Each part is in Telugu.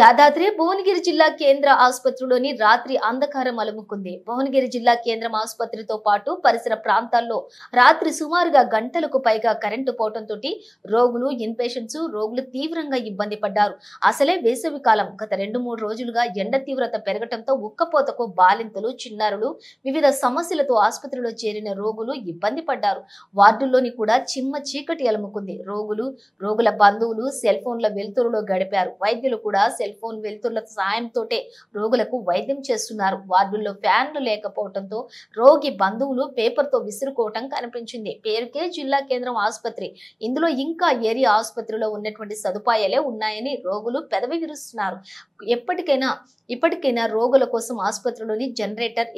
యాదాద్రి భువనగిరి జిల్లా కేంద్ర ఆసుపత్రిలోని రాత్రి అంధకారం అలుముకుంది. భువనగిరి జిల్లా కేంద్రం ఆసుపత్రితో పాటు పరిసర ప్రాంతాల్లో రాత్రి సుమారుగా గంటలకు పైగా కరెంటు పోవడంతో రోగులు, ఇన్పేషెంట్స్, రోగులు తీవ్రంగా ఇబ్బంది పడ్డారు. అసలే వేసవి కాలం. గత 2-3 రోజులుగా ఎండ తీవ్రత పెరగడంతో ఉక్కపోతకు బాలింతలు, చిన్నారులు వివిధ సమస్యలతో ఆసుపత్రిలో చేరిన రోగులు ఇబ్బంది పడ్డారు. వార్డుల్లోని కూడా చిమ్మ చీకటి అలుముకుంది. రోగుల బంధువులు సెల్ ఫోన్ల వెలుతురులో గడిపారు. వైద్యులు కూడా సెల్ ఫోన్ వెలుతురుల సాయంతో రోగులకు వైద్యం చేస్తున్నారు. వార్డుల్లో ఫ్యాన్లు లేకపోవడంతో రోగి బంధువులు పేపర్తో విసురుకోవటం కనిపించింది. పేరుకే జిల్లా కేంద్రం ఆసుపత్రి, ఇందులో ఇంకా ఏరియా ఆసుపత్రిలో ఉన్నటువంటి సదుపాయాలే ఉన్నాయని రోగులు పెదవి విరుస్తున్నారు. ఇప్పటికైనా రోగుల కోసం ఆసుపత్రిలోని జనరేటర్,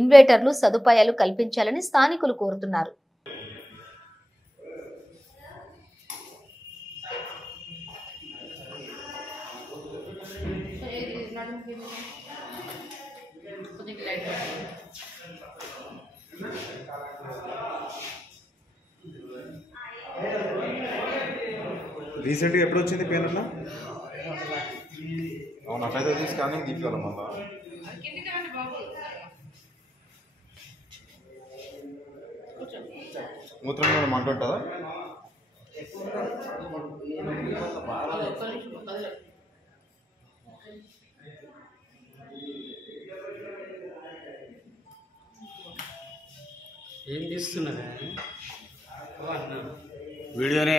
ఇన్వర్టర్లు సదుపాయాలు కల్పించాలని స్థానికులు కోరుతున్నారు. రీసెంట్గా ఎప్పుడు వచ్చింది పెయిన్ అన్న? అవును, అట్లయితే స్కానింగ్ తీసుకోవాలి. మళ్ళా మూత్రం కూడా మంట ఉంటుందా? ఏం తీస్తున్నా వీడియోనే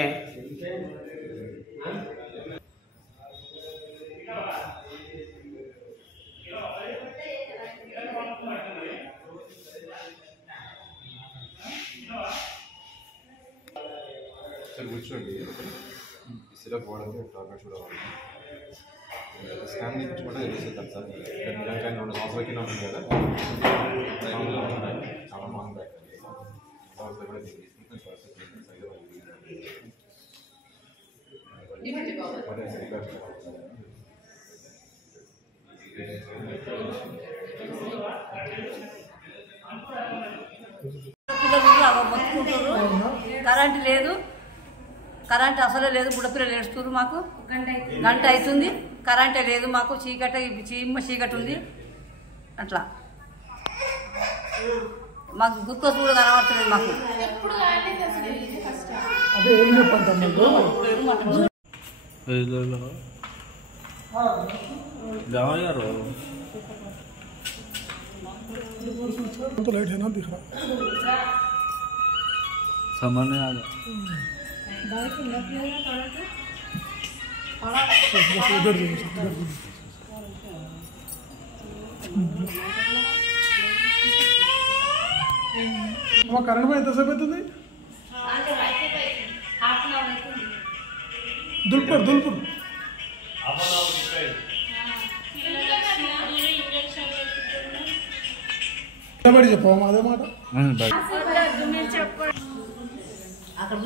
కూర్చోండి. సిరప్ వాడండి, టాబ్లెట్స్ కూడా వాడండి. Scan తీయించుకుంటే తెలిసేద్దాం sir. 2 సంవత్సరాల కింద ఉంటుంది కదా, చాలా బాగుంటాయి. కరెంట్ లేదు, కరెంట్ అసలే లేదు. బుడపిల్లలు ఏడుస్తున్నారు. మాకు గంట అవుతుంది, కరెంటే లేదు. మాకు చీకటి ఉంది. అట్లా మాకు గుర్తొచ్చి కూడా కనబడుతుంది. మాకు लाइट है ना, दिख रहा सामान्य आ गया। కరెంట్ పోయి ఎంతసేపు అవుతుంది? దుల్పూర్ బడి చెప్పాము అదే మాట. అక్కడ